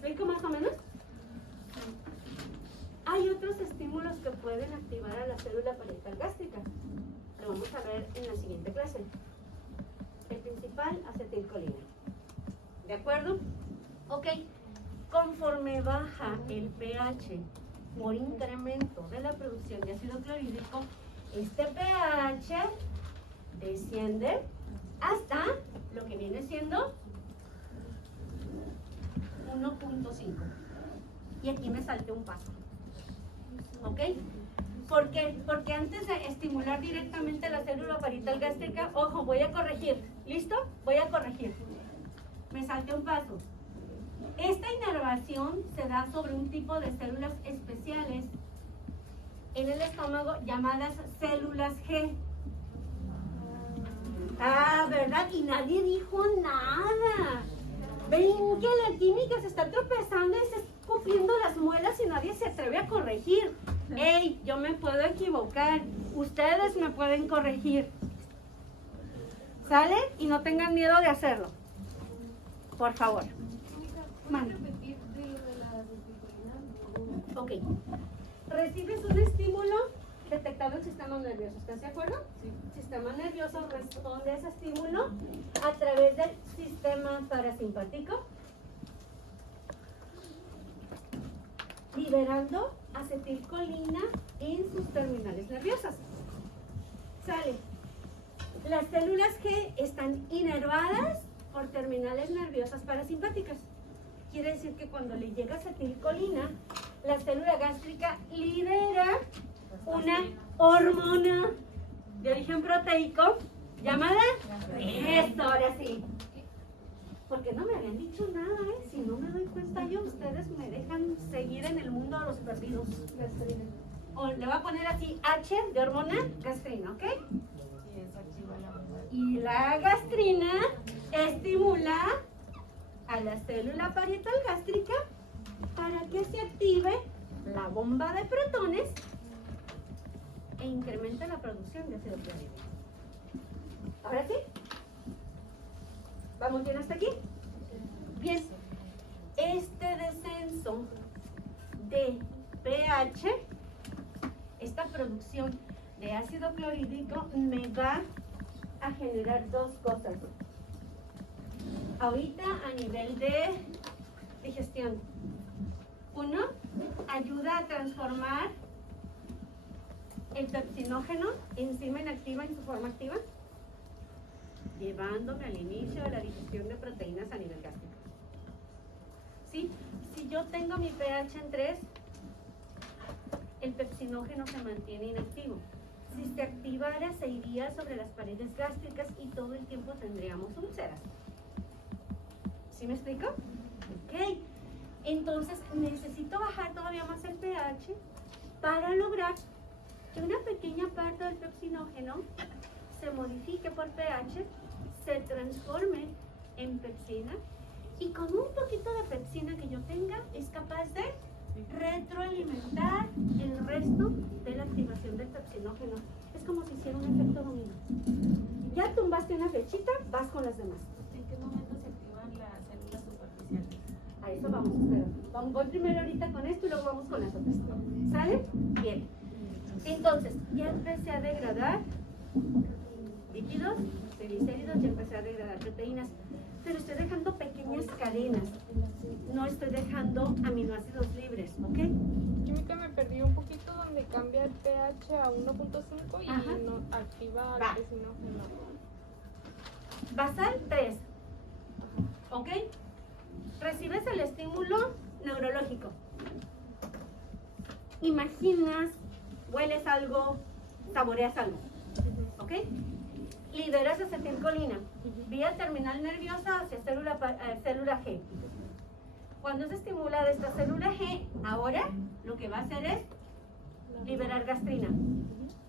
explico más o menos? Hay otros estímulos que pueden activar a la célula parietal gástrica. Lo vamos a ver en la siguiente clase. El principal, acetilcolina. ¿De acuerdo? Ok. Conforme baja el pH por incremento de la producción de ácido clorhídrico, este pH desciende hasta lo que viene siendo 1.5. Y aquí me salté un paso. ¿Ok? ¿Por qué? Porque antes de estimular directamente la célula parietal gástrica, ojo, voy a corregir. ¿Listo? Voy a corregir. Me salté un paso. Esta inervación se da sobre un tipo de células especiales en el estómago llamadas células G. Ah, ¿verdad? Y nadie dijo nada. Ven que la química se está tropezando y se está escupiendo las muelas y nadie se atreve a corregir. ¡Ey! Yo me puedo equivocar. Ustedes me pueden corregir. ¿Sale? Y no tengan miedo de hacerlo. Por favor. Mande. Ok. Recibes un estímulo detectado el sistema nervioso. ¿Estás de acuerdo? Sí. El sistema nervioso responde a ese estímulo a través del sistema parasimpático, liberando acetilcolina en sus terminales nerviosas. Sale. Las células G están inervadas por terminales nerviosas parasimpáticas. Quiere decir que cuando le llega acetilcolina, la célula gástrica libera una hormona de origen proteico llamada esto, ahora sí. Porque no me habían dicho nada, ¿eh? Si no me doy cuenta yo, ustedes me dejan seguir en el mundo de los perdidos. Gastrina. O le voy a poner así H de hormona, gastrina, ¿ok? Y la gastrina estimula a la célula parietal gástrica para que se active la bomba de protones e incremente la producción de ácido clorhídrico. ¿Ahora sí? ¿Vamos bien hasta aquí? Bien. Este descenso de pH, esta producción de ácido clorhídrico me va a generar dos cosas. Ahorita a nivel de digestión. Uno, ayuda a transformar el pepsinógeno, enzima inactiva en su forma activa, llevándome al inicio de la digestión de proteínas a nivel gástrico. ¿Sí? Si yo tengo mi pH en 3, el pepsinógeno se mantiene inactivo. Si se activara, se iría sobre las paredes gástricas y todo el tiempo tendríamos úlceras. ¿Sí me explico? Ok. Entonces necesito bajar todavía más el pH para lograr que una pequeña parte del pepsinógeno se modifique por pH, se transforme en pepsina y con un poquito de pepsina que yo tenga es capaz de retroalimentar el resto de la activación del pepsinógeno. Es como si hiciera un efecto dominó. Ya tumbaste una flechita, vas con las demás. ¿En qué momento se activan las células superficiales? A eso vamos, pero voy primero ahorita con esto y luego vamos con las otras. ¿Sale? Bien. Entonces, ya empecé a degradar lípidos, triglicéridos, ya empecé a degradar proteínas, pero estoy dejando pequeñas cadenas, no estoy dejando aminoácidos libres, ¿ok? Química me perdí un poquito donde cambia el pH a 1.5 y Ajá. no activa Va. el pepsinógeno. Basal 3, ¿ok? Recibes el estímulo neurológico. Imaginas, hueles algo, saboreas algo, ¿ok? Liberas acetilcolina vía terminal nerviosa hacia célula G. Cuando se estimula de esta célula G, ahora lo que va a hacer es liberar gastrina.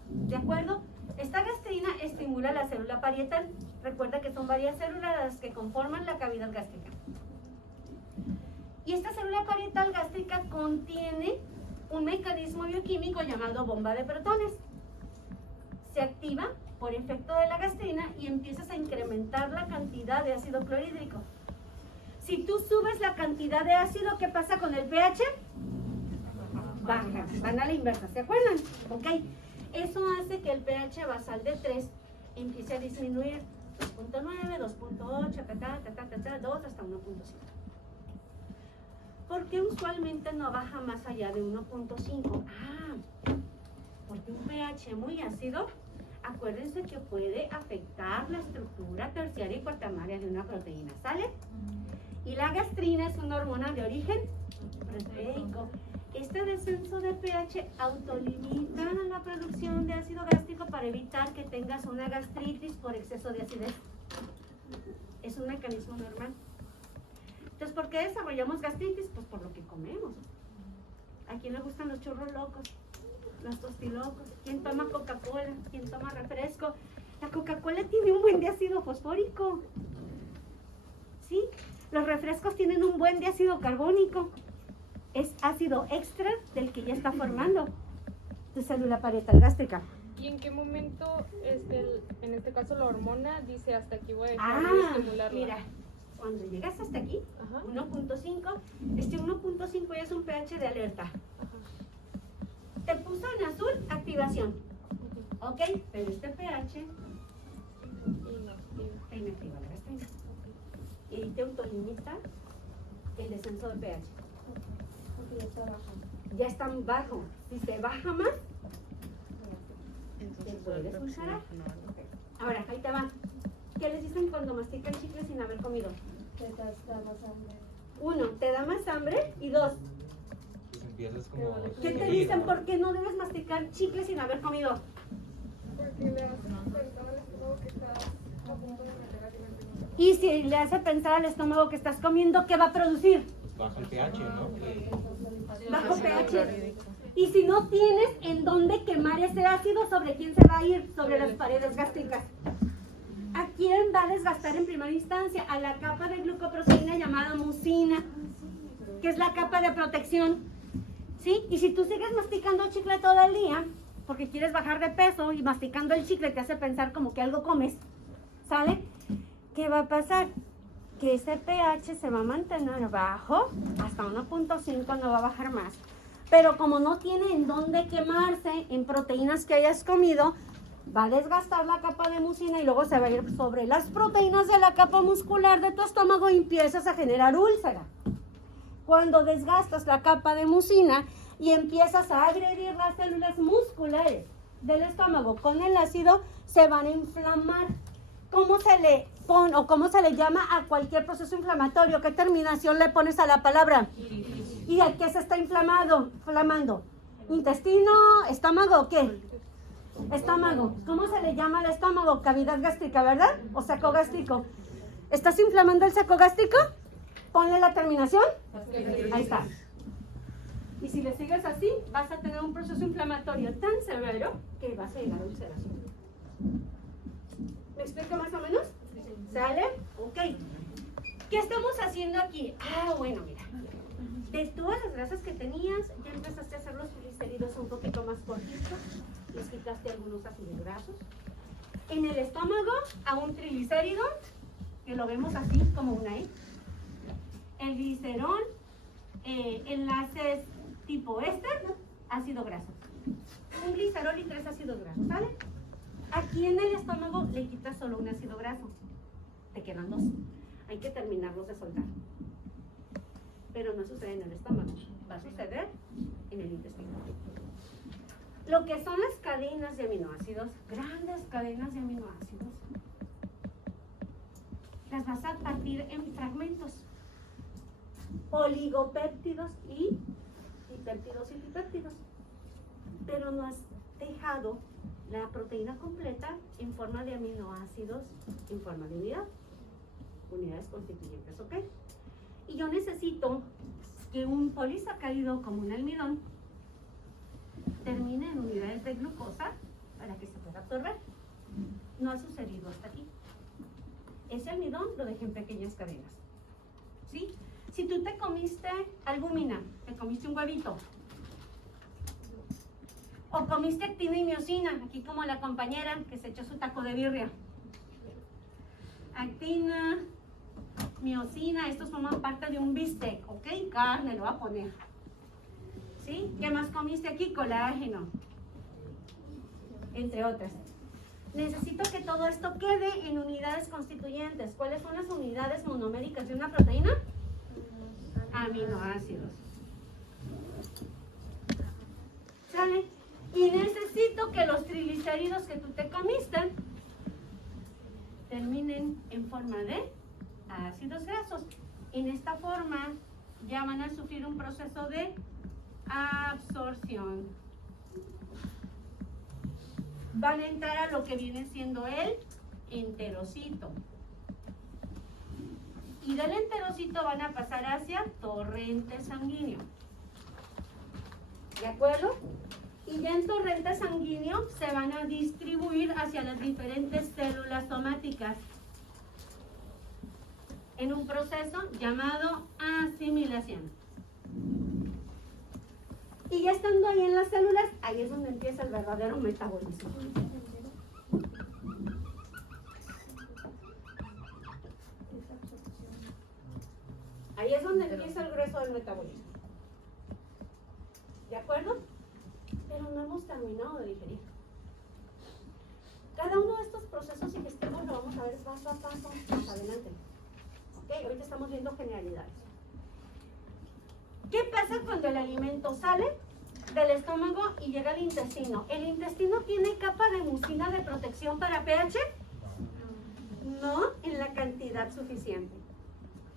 ¿De acuerdo? Esta gastrina estimula la célula parietal. Recuerda que son varias células las que conforman la cavidad gástrica. Y esta célula parietal gástrica contiene un mecanismo bioquímico llamado bomba de protones. Se activa por efecto de la gastrina y empiezas a incrementar la cantidad de ácido clorhídrico. Si tú subes la cantidad de ácido, ¿qué pasa con el pH? Baja, van a la inversa, ¿se acuerdan? Ok, eso hace que el pH basal de 3 empiece a disminuir 2.9, 2.8, 2 hasta 1.5. ¿Por qué usualmente no baja más allá de 1.5? Porque un pH muy ácido, acuérdense que puede afectar la estructura terciaria y cuaternaria de una proteína, ¿sale? Y la gastrina es una hormona de origen proteico. Este descenso de pH autolimita la producción de ácido gástrico para evitar que tengas una gastritis por exceso de acidez. Es un mecanismo normal. Entonces, ¿por qué desarrollamos gastritis? Pues por lo que comemos. ¿A quién le gustan los churros locos? Los tostilocos. ¿Quién toma Coca-Cola? ¿Quién toma refresco? La Coca-Cola tiene un buen de ácido fosfórico. ¿Sí? Los refrescos tienen un buen de ácido carbónico. Es ácido extra del que ya está formando tu célula parietal gástrica. ¿Y en qué momento, en este caso, la hormona dice hasta aquí voy a dejar de estimularla? Mira, cuando llegas hasta aquí, Ajá. 1.5, este 1.5 ya es un pH de alerta. Ajá. Te puso en azul, activación. ¿Ok? Pero este pH te inactiva la gastrina. Y ahí te autolimita el descenso de pH. Ya está bajo. Si se baja más, te puedes ulcerar. Ahora, ahí te va. ¿Qué les dicen cuando mastican chicles sin haber comido? Uno, te da más hambre. Y dos, Pues empiezas como a ¿qué te sugerir, dicen? ¿no? ¿Por qué no debes masticar chicles sin haber comido? Porque le hace pensar al estómago que estás a punto de meter alimento. Y si le hace pensar al estómago que estás comiendo, ¿qué va a producir? Pues baja el pH, ¿no? Bajo pH. Y si no tienes en dónde quemar ese ácido, ¿sobre quién se va a ir? Sobre las paredes gástricas. ¿A quién va a desgastar en primera instancia? A la capa de glucoproteína llamada mucina, que es la capa de protección. ¿Sí? Y si tú sigues masticando chicle todo el día, porque quieres bajar de peso y masticando el chicle te hace pensar como que algo comes, ¿sale? ¿Qué va a pasar? Que ese pH se va a mantener bajo, hasta 1.5 no va a bajar más. Pero como no tiene en dónde quemarse en proteínas que hayas comido, va a desgastar la capa de mucina y luego se va a ir sobre las proteínas de la capa muscular de tu estómago y empiezas a generar úlcera. Cuando desgastas la capa de mucina y empiezas a agredir las células musculares del estómago con el ácido, se van a inflamar. ¿Cómo se le pone o cómo se le llama a cualquier proceso inflamatorio? ¿Qué terminación le pones a la palabra? ¿Y a qué se está inflamando? ¿Intestino, estómago o qué? Estómago. ¿Cómo se le llama al estómago? Cavidad gástrica, ¿verdad? O saco gástrico. ¿Estás inflamando el saco gástrico? Ponle la terminación. Ahí está. Y si le sigues así, vas a tener un proceso inflamatorio tan severo que vas a llegar a ulceración. ¿Me explico más o menos? ¿Sale? Ok. ¿Qué estamos haciendo aquí? Bueno, mira. De todas las grasas que tenías, ya empezaste a hacer los triglicéridos un poquito más cortitos. Les quitaste algunos ácidos grasos. En el estómago, a un triglicérido, que lo vemos así como una E. El glicerol, enlaces tipo éster, ácido graso. Un glicerol y 3 ácidos grasos, ¿sale? Aquí en el estómago le quitas solo un ácido graso. Te quedan 2. Hay que terminarlos de soltar. Pero no sucede en el estómago. Va a suceder en el intestino. Lo que son las cadenas de aminoácidos, grandes cadenas de aminoácidos, las vas a partir en fragmentos. Oligopéptidos y péptidos y dipéptidos. Pero no has dejado la proteína completa en forma de aminoácidos, en forma de unidades constituyentes, ¿ok? Y yo necesito que un polisacárido como un almidón termine en unidades de glucosa para que se pueda absorber. No ha sucedido hasta aquí. Ese almidón lo dejé en pequeñas cadenas, ¿sí? Si tú te comiste albúmina, te comiste un huevito, o comiste actina y miosina, aquí como la compañera que se echó su taco de birria. Actina, miosina, estos forman parte de un bistec, ¿ok? Carne, lo voy a poner. ¿Sí? ¿Qué más comiste aquí? Colágeno, entre otras. Necesito que todo esto quede en unidades constituyentes. ¿Cuáles son las unidades monoméricas de una proteína? Aminoácidos. ¿Sale? Y necesito que los triglicéridos que tú te comiste terminen en forma de ácidos grasos. En esta forma ya van a sufrir un proceso de absorción. Van a entrar a lo que viene siendo el enterocito. Y del enterocito van a pasar hacia torrente sanguíneo. ¿De acuerdo? Y ya en torrente sanguíneo se van a distribuir hacia las diferentes células somáticas en un proceso llamado asimilación. Y ya estando ahí en las células, ahí es donde empieza el verdadero metabolismo. Ahí es donde empieza el grueso del metabolismo. ¿De acuerdo? Pero no hemos terminado de digerir. Cada uno de estos procesos digestivos lo vamos a ver paso a paso más adelante. ¿Ok? Ahorita estamos viendo generalidades. ¿Qué pasa cuando el alimento sale del estómago y llega al intestino? ¿El intestino tiene capa de mucina de protección para pH? No en la cantidad suficiente.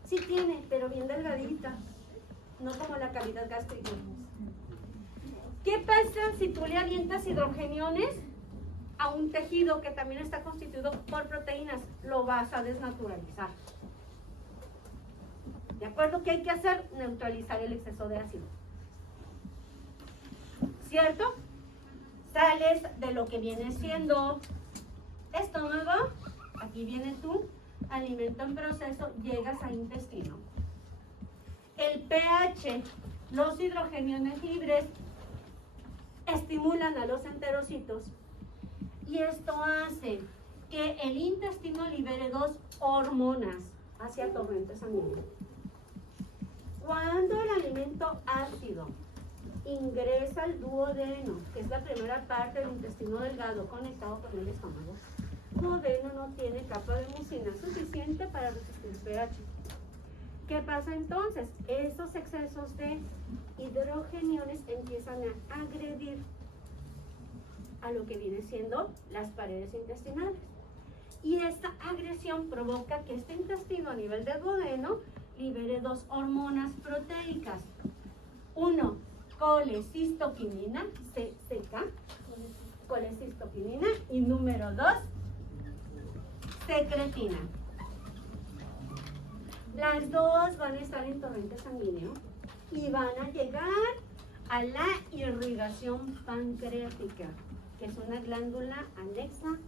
Sí tiene, pero bien delgadita. No como la cavidad gástrica. ¿Qué pasa si tú le avientas hidrogeniones a un tejido que también está constituido por proteínas? Lo vas a desnaturalizar. ¿De acuerdo? ¿Qué hay que hacer? Neutralizar el exceso de ácido. ¿Cierto? Sales de lo que viene siendo estómago, aquí viene tu alimento en proceso, llegas al intestino. El pH, los hidrogeniones libres estimulan a los enterocitos y esto hace que el intestino libere dos hormonas hacia torrente sanguíneo. Cuando el alimento ácido ingresa al duodeno, que es la primera parte del intestino delgado conectado con el estómago, el duodeno no tiene capa de mucina suficiente para resistir el pH. ¿Qué pasa entonces? Esos excesos de hidrogeniones empiezan a agredir a lo que viene siendo las paredes intestinales. Y esta agresión provoca que este intestino a nivel de duodeno libere dos hormonas proteicas. Uno, colecistoquinina, CK, colecistoquinina, y número dos, secretina. Las dos van a estar en torrente sanguíneo y van a llegar a la irrigación pancreática, que es una glándula anexa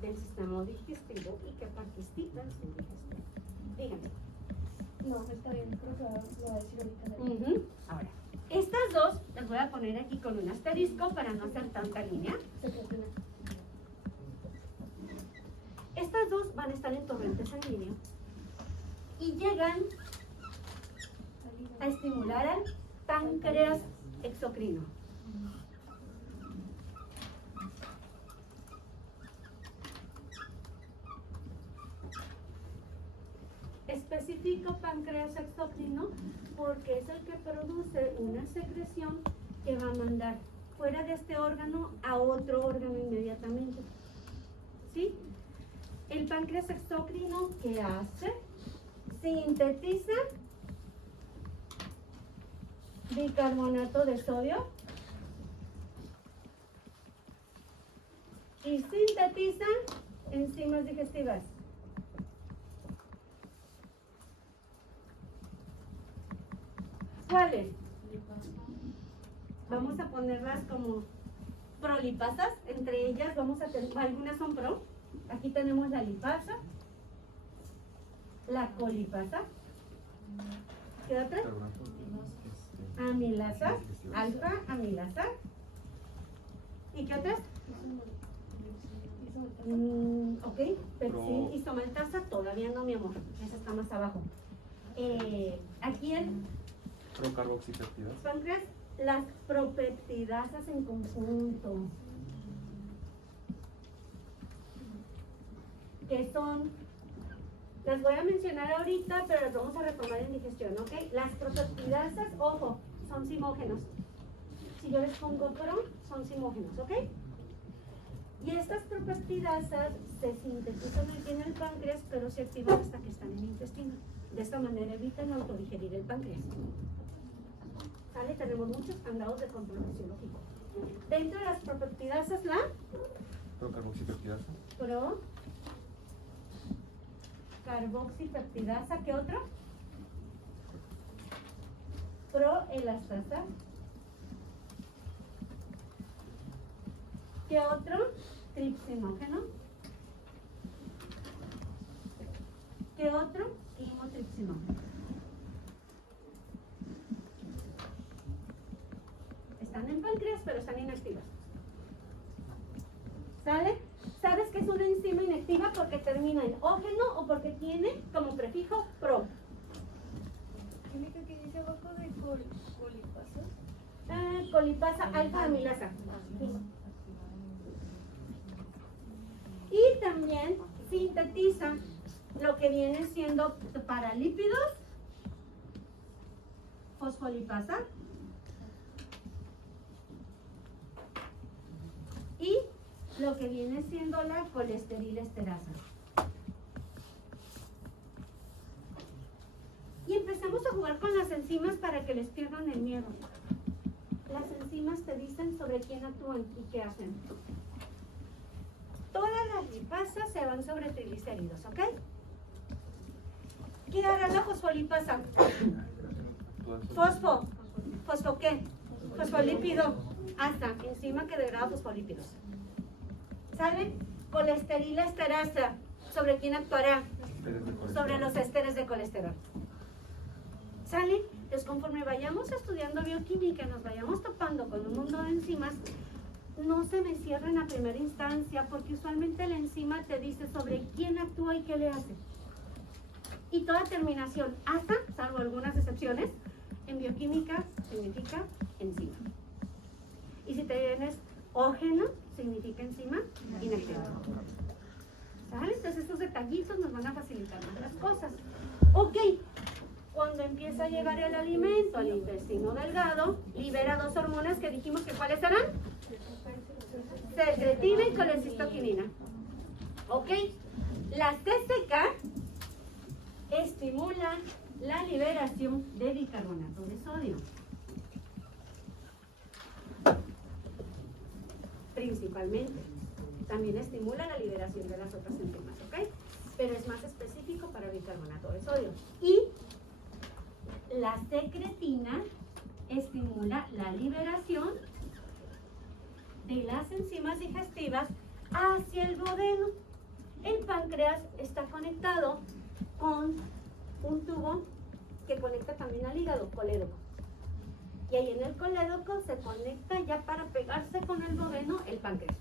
del sistema digestivo y que participa en su digestión. Díganme. No, está bien, creo que lo voy a decir ahorita. Ahora, estas dos las voy a poner aquí con un asterisco para no hacer tanta línea. Estas dos van a estar en torrente sanguíneo y llegan a estimular al páncreas exocrino. Especifico páncreas exocrino porque es el que produce una secreción que va a mandar fuera de este órgano a otro órgano inmediatamente. ¿Sí? El páncreas exocrino, ¿qué hace? Sintetiza bicarbonato de sodio y sintetiza enzimas digestivas. ¿Cuáles? Vamos a ponerlas como prolipasas. Entre ellas vamos a tener, algunas son pro. Aquí tenemos la lipasa, la colipasa. ¿Qué otra? Amilasa, alfa amilasa. ¿Y qué otras? Ok, pepsin y somaltasa todavía no, mi amor. Esa está más abajo. Aquí el Procarboxipeptidas. páncreas, las propeptidasas en conjunto. Que son, las voy a mencionar ahorita, pero las vamos a retomar en digestión, ¿ok? Las propeptidasas, ojo, son simógenos. Si yo les pongo pro, son simógenos, ¿ok? Y estas propeptidasas se sintetizan aquí en el páncreas, pero se activan hasta que están en el intestino. De esta manera evitan autodigerir el páncreas. ¿Sale? Tenemos muchos candados de control fisiológico. Dentro de las propeptidasas, la Procarboxipeptidasa. carboxipeptidasa, ¿qué otro? Proelastasa. ¿Qué otro? Tripsinógeno. ¿Qué otro? Quimotripsinógeno. Están en páncreas, pero están inactivas. ¿Sale? ¿Sabes qué es una enzima inactiva? Porque termina en ógeno o porque tiene como prefijo pro. Química que dice abajo de colipasa. Colipasa alfa amilasa. Y también sintetiza lo que viene siendo para lípidos, fosfolipasa y lo que viene siendo la colesteriliesterasa. Y empezamos a jugar con las enzimas para que les pierdan el miedo. Las enzimas te dicen sobre quién actúan y qué hacen. Todas las lipasas se van sobre triglicéridos, ¿ok? ¿Qué hará la fosfolipasa? ¿Fosfo qué? Fosfolípido. Hasta enzima que degrada fosfolípidos. ¿Sale? Colesteriliesterasa. ¿Sobre quién actuará? Sobre los ésteres de colesterol. ¿Sale? Entonces, conforme vayamos estudiando bioquímica, nos vayamos topando con un mundo de enzimas, no se me cierren a primera instancia, porque usualmente la enzima te dice sobre quién actúa y qué le hace. Y toda terminación, hasta, salvo algunas excepciones, en bioquímica significa enzima. Y si te vienes ógeno, significa enzima inactiva. ¿Sale? Entonces estos detallitos nos van a facilitar más las cosas. Ok, cuando empieza a llegar el alimento al intestino delgado, libera dos hormonas que dijimos que ¿cuáles eran? Secretina y colecistoquinina. Ok, la TCK estimula la liberación de bicarbonato de sodio. Principalmente. También estimula la liberación de las otras enzimas, ¿ok? Pero es más específico para bicarbonato de sodio. Y la secretina estimula la liberación de las enzimas digestivas hacia el duodeno. El páncreas está conectado con un tubo que conecta también al hígado, colédoco. Y ahí en el colédoco se conecta ya para pegarse con el duodeno el páncreas.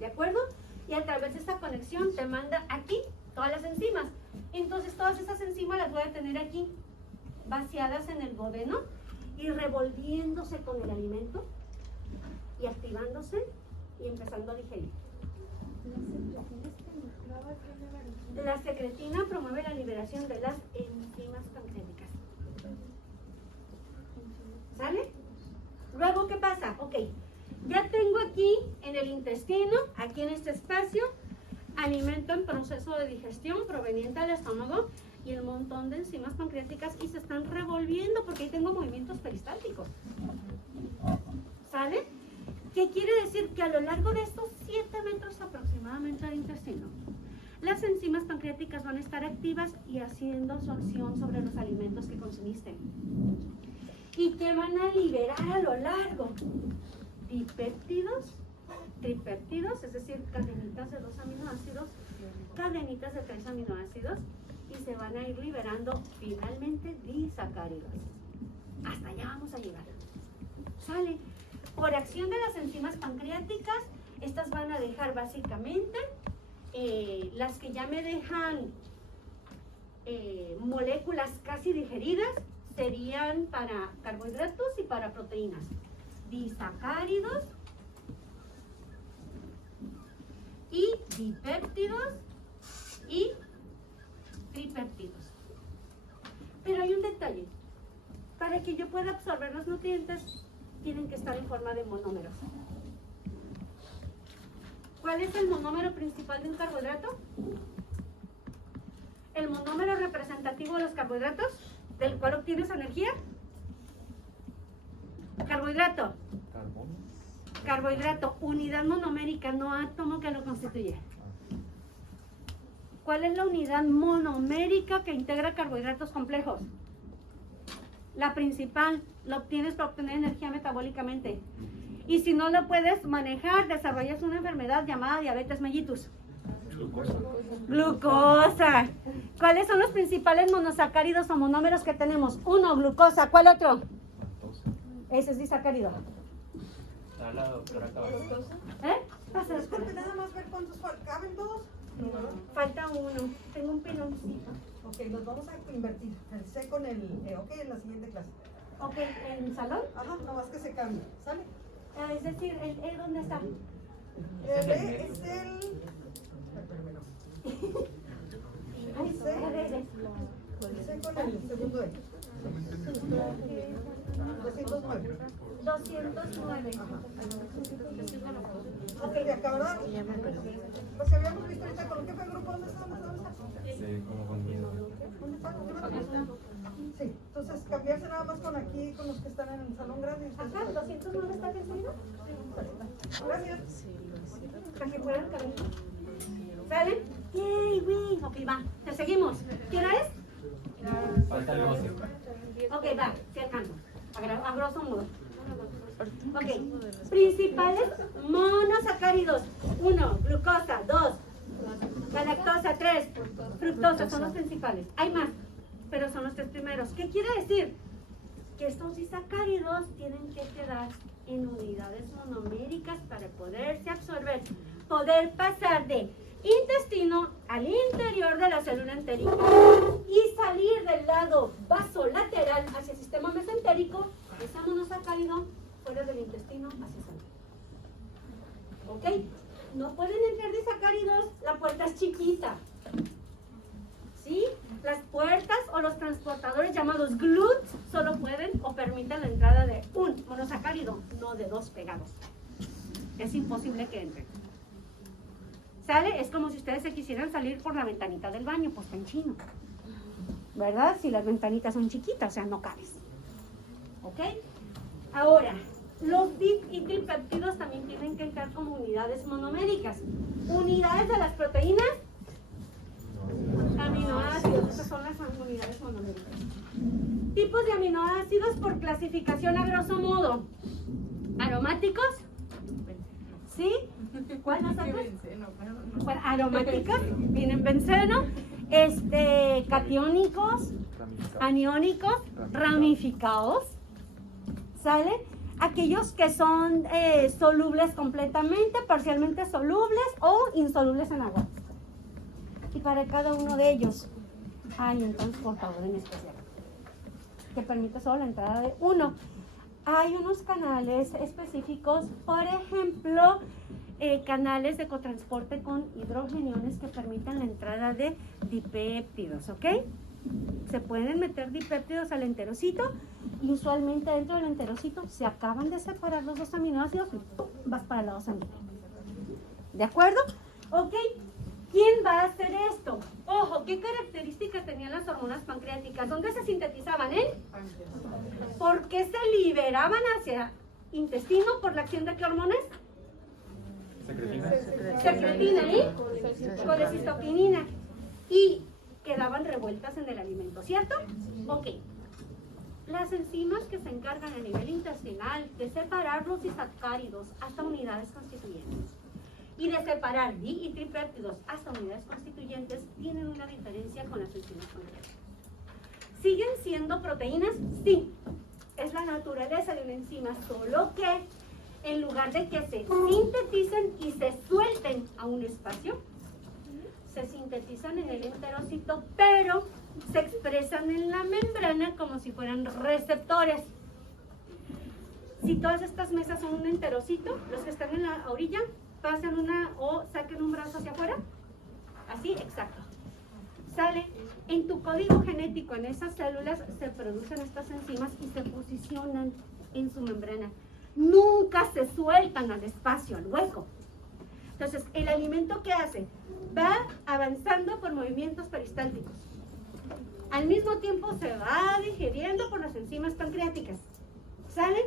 ¿De acuerdo? Y a través de esta conexión te manda aquí todas las enzimas. Entonces todas esas enzimas las voy a tener aquí, vaciadas en el duodeno y revolviéndose con el alimento y activándose y empezando a digerir. La secretina promueve la liberación de las enzimas pancreáticas. ¿Sale? Luego, ¿qué pasa? Ok, ya tengo aquí en el intestino, aquí en este espacio, alimento en proceso de digestión proveniente del estómago y el montón de enzimas pancreáticas y se están revolviendo porque ahí tengo movimientos peristálticos. ¿Sale? ¿Qué quiere decir? Que a lo largo de estos 7 metros aproximadamente del intestino, las enzimas pancreáticas van a estar activas y haciendo su acción sobre los alimentos que consumiste. ¿Y qué van a liberar a lo largo? Dipéptidos, tripéptidos, es decir, cadenitas de 2 aminoácidos, cadenitas de 3 aminoácidos, y se van a ir liberando finalmente disacáridos. Hasta allá vamos a llegar. ¿Sale? Por acción de las enzimas pancreáticas, Estas van a dejar básicamente las que ya me dejan moléculas casi digeridas, serían para carbohidratos y para proteínas. Disacáridos y dipéptidos y tripéptidos. Pero hay un detalle. Para que yo pueda absorber los nutrientes, tienen que estar en forma de monómeros. ¿Cuál es el monómero principal de un carbohidrato? El monómero representativo de los carbohidratos, del cual obtienes energía. Carbohidrato. Carbono. Carbohidrato, unidad monomérica, no átomo que lo constituye. ¿Cuál es la unidad monomérica que integra carbohidratos complejos? La principal, la obtienes para obtener energía metabólicamente. Y si no lo puedes manejar, desarrollas una enfermedad llamada diabetes mellitus. Glucosa. Glucosa. ¿Cuáles son los principales monosacáridos o monómeros que tenemos? Uno, glucosa. ¿Cuál otro? Lactosa. Ese es disacárido. Está la doctora Caballero. ¿Eh? Pasa, Disculpe, nada más ver cuántos caben todos. falta uno. Tengo un piloncito. Ok, los vamos a invertir. El C con el ok en la siguiente clase. Ok, ¿en salón? Ajá, nada más que se cambie. ¿Sale? Es decir, ¿el E dónde está? El E es el. Espérame, Ay, C. El C con el segundo E. 209. 209. Ok, de acá, ¿verdad? Los que habíamos visto ahorita, ¿con qué fue el grupo? ¿Dónde está? Sí, como con miedo. ¿Dónde está? Sí, entonces cambiarse nada más con aquí, con los que están en el salón grande. Acá, 209 está bien seguido. Gracias. Para que puedan caminar. ¿Sale? ¡Yay, win! Ok, va. Te seguimos. ¿Qué hora es? Falta el 12. Ok, va. Se alcanza. A grosso modo. Ok. Principales monosacáridos. 1, glucosa. 2, la lactosa. 3, fructosa. Son los principales. Hay más, pero son los tres primeros. ¿Qué quiere decir? Que estos disacáridos tienen que quedar en unidades monoméricas para poderse absorber, poder pasar de intestino al interior de la célula entérica y salir del lado vasolateral hacia el sistema mesentérico, ese monosacárido fuera del intestino hacia sangre. ¿Ok? No pueden entrar disacáridos, la puerta es chiquita. ¿Sí? Las puertas o los transportadores llamados GLUT solo pueden o permiten la entrada de un monosacárido, no de dos pegados. Es imposible que entren. ¿Sale? Es como si ustedes se quisieran salir por la ventanita del baño, pues está en chino. ¿Verdad? Si las ventanitas son chiquitas, o sea, no cabes. ¿Ok? Ahora, los dip y tripéptidos también tienen que entrar como unidades monoméricas. Unidades de las proteínas, aminoácidos, esas son las unidades monoméricas. Tipos de aminoácidos por clasificación a grosso modo. Aromáticos, ¿sí? ¿Cuál nos sacas? Bueno, aromáticos, vienen benceno, catiónicos, aniónicos, ramificados, ¿sale? Aquellos que son solubles completamente, parcialmente solubles o insolubles en agua. Y para cada uno de ellos hay un transportador en especial que permite solo la entrada de uno. Hay unos canales específicos, por ejemplo, canales de cotransporte con hidrogeniones que permitan la entrada de dipéptidos, ¿ok? Se pueden meter dipéptidos al enterocito y usualmente dentro del enterocito se acaban de separar los dos aminoácidos y ¡pum!, vas para el lado sanguíneo. ¿De acuerdo? ¿Ok? ¿Quién va a hacer esto? Ojo, ¿qué características tenían las hormonas pancreáticas? ¿Dónde se sintetizaban? ¿Por qué se liberaban hacia intestino por la acción de qué hormonas? Secretina y colecistoquinina. Y quedaban revueltas en el alimento, ¿cierto? Ok. Las enzimas que se encargan a nivel intestinal de separar los disacáridos hasta unidades constituyentes y de separar di y tripéptidos hasta unidades constituyentes tienen una diferencia con las enzimas pancreáticas. ¿Siguen siendo proteínas? Sí. Es la naturaleza de una enzima, solo que en lugar de que se sinteticen y se suelten a un espacio, se sintetizan en el enterocito, pero se expresan en la membrana como si fueran receptores. Si todas estas mesas son un enterocito, los que están en la orilla pasan una o saquen un brazo hacia afuera. Así, exacto. Sale. En tu código genético, en esas células, se producen estas enzimas y se posicionan en su membrana. Nunca se sueltan al espacio, al hueco. Entonces, el alimento que hace va avanzando por movimientos peristálticos. Al mismo tiempo se va digiriendo por las enzimas pancreáticas. ¿Salen?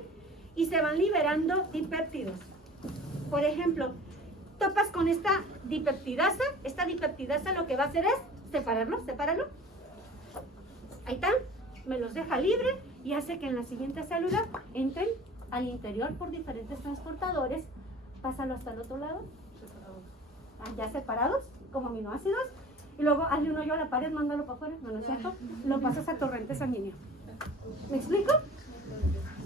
Y se van liberando dipéptidos. Por ejemplo, topas con esta dipeptidasa lo que va a hacer es separarlo. Ahí está, me los deja libre y hace que en la siguiente célula entren al interior por diferentes transportadores. Pásalo hasta el otro lado, ya separados como aminoácidos, y luego hazle un hoyo a la pared, mándalo para afuera, ¿no es cierto? Lo pasas a torrente sanguíneo. ¿Me explico?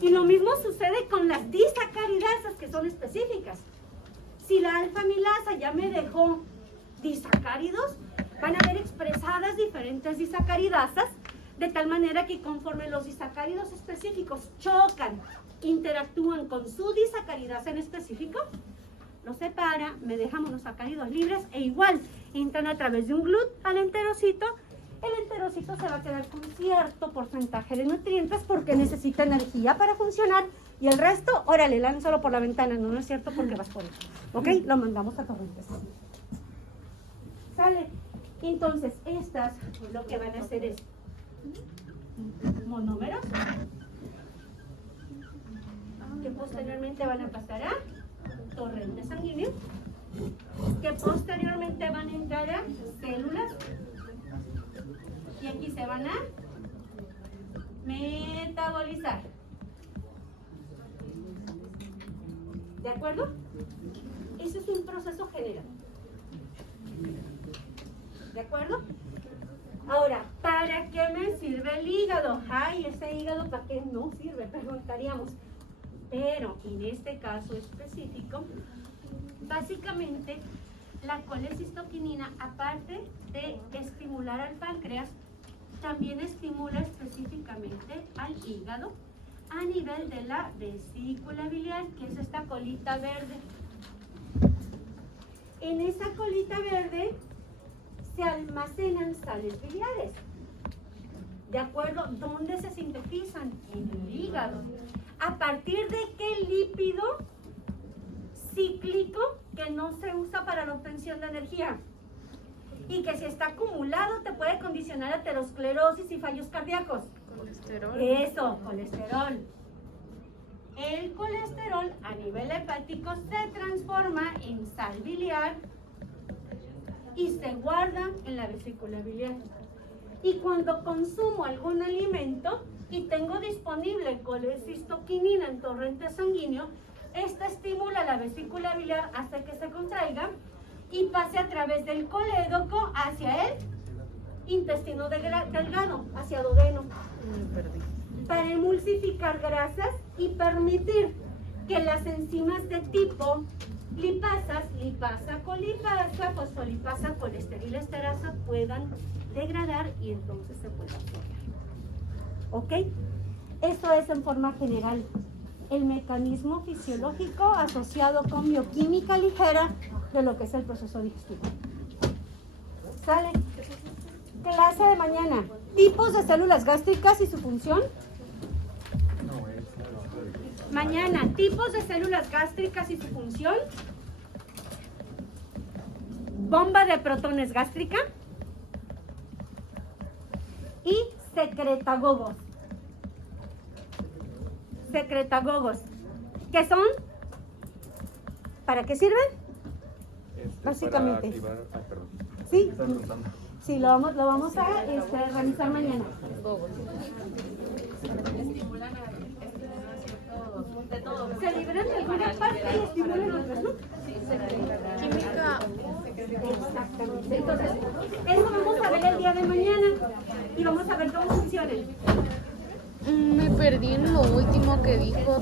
Y lo mismo sucede con las disacaridasas, que son específicas. Si la alfa-amilasa ya me dejó disacáridos, van a ver expresadas diferentes disacaridasas, de tal manera que conforme los disacáridos específicos chocan, interactúan con su disacaridasa en específico, lo separa, me deja monosacáridos libres e igual entran a través de un GLUT al enterocito. El enterocito se va a quedar con cierto porcentaje de nutrientes porque necesita energía para funcionar, y el resto, órale, lánzalo por la ventana. No es cierto, porque vas por él. ¿Ok? Lo mandamos a torrentes. ¿Sale? Entonces, estas lo que van a hacer es monómeros que posteriormente van a pasar a torrente sanguíneo, que posteriormente van a entrar a células, y aquí se van a metabolizar. ¿De acuerdo? Ese es un proceso general. ¿De acuerdo? Ahora, ¿para qué me sirve el hígado? Ay, ese hígado, ¿para qué no sirve? Preguntaríamos. Pero en este caso específico, básicamente la colecistoquinina, aparte de estimular al páncreas, también estimula específicamente al hígado a nivel de la vesícula biliar, que es esta colita verde. En esa colita verde se almacenan sales biliares. ¿De acuerdo? ¿Dónde se sintetizan? En el hígado. ¿A partir de qué lípido cíclico que no se usa para la obtención de energía? Y que si está acumulado te puede condicionar aterosclerosis y fallos cardíacos. Colesterol. Eso, colesterol. El colesterol a nivel hepático se transforma en sal biliar y se guarda en la vesícula biliar. Y cuando consumo algún alimento y tengo disponible colecistoquinina en torrente sanguíneo, esta estimula la vesícula biliar hasta que se contraiga y pase a través del colédoco hacia el intestino delgado, hacia duodeno, para emulsificar grasas y permitir que las enzimas de tipo lipasas, lipasa, colipasa, fosfolipasa, colesterol-esterasa puedan degradar y entonces se pueda absorber. ¿Ok? Esto es en forma general el mecanismo fisiológico asociado con bioquímica ligera de lo que es el proceso digestivo. ¿Sale? Clase de mañana. Tipos de células gástricas y su función. Mañana, tipos de células gástricas y su función. Bomba de protones gástrica. Y secretagogos. Secretagogos. ¿Qué son? ¿Para qué sirven? Básicamente. Para activar, perdón. Sí. ¿Qué estás preguntando? Sí, lo vamos a realizar mañana. Se liberan de alguna parte y estimulan otras, ¿no? Química. Exactamente. Entonces, eso vamos a ver el día de mañana y vamos a ver cómo funciona. Me perdí en lo último que dijo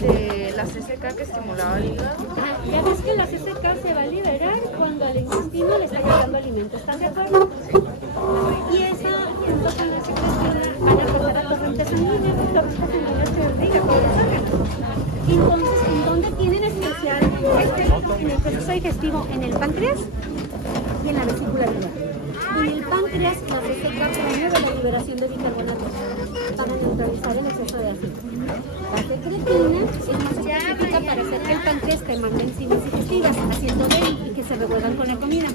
la CCK que estimulaba el hígado. Ajá, ya ves que la CCK se va a liberar cuando al intestino le está llegando alimento, ¿están de acuerdo? Y eso, junto con la secretina, van a pasar a torrentes sanguíneos, y torrentes sanguíneos se irrigan por los órganos. Entonces, ¿en dónde tienen especial en el proceso digestivo? En el páncreas y en la vesícula biliar. En el páncreas, la CCK promueve la liberación de bicarbonatos para neutralizar el exceso de ácido. La secretina es más específica para hacer que el páncreas te mande enzimas digestivas, haciendo bien y que se revuelvan con la comida.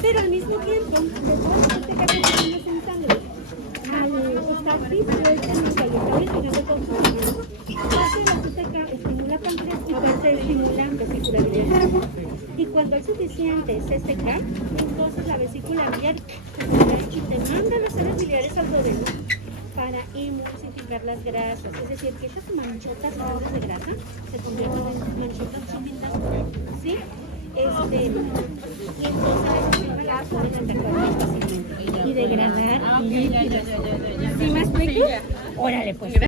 Pero al mismo tiempo, de toda la CCK que tenemos en sangre, al estar disuelta en el calentador y tener de consumo, parte de la CCK estimula páncreas y parte estimula vesícula biliar. Y cuando hay suficiente CCK, entonces la vesícula biliar y te manda los seres biliares al duodeno para emulsificar las grasas. Es decir, que esas manchotas grandes de grasa se convierten en manchotas chiquitas, ¿sí? Y entonces las CCK pueden atacar más fácilmente y degradar lípidos. ¿Sí me explico? Órale, pues.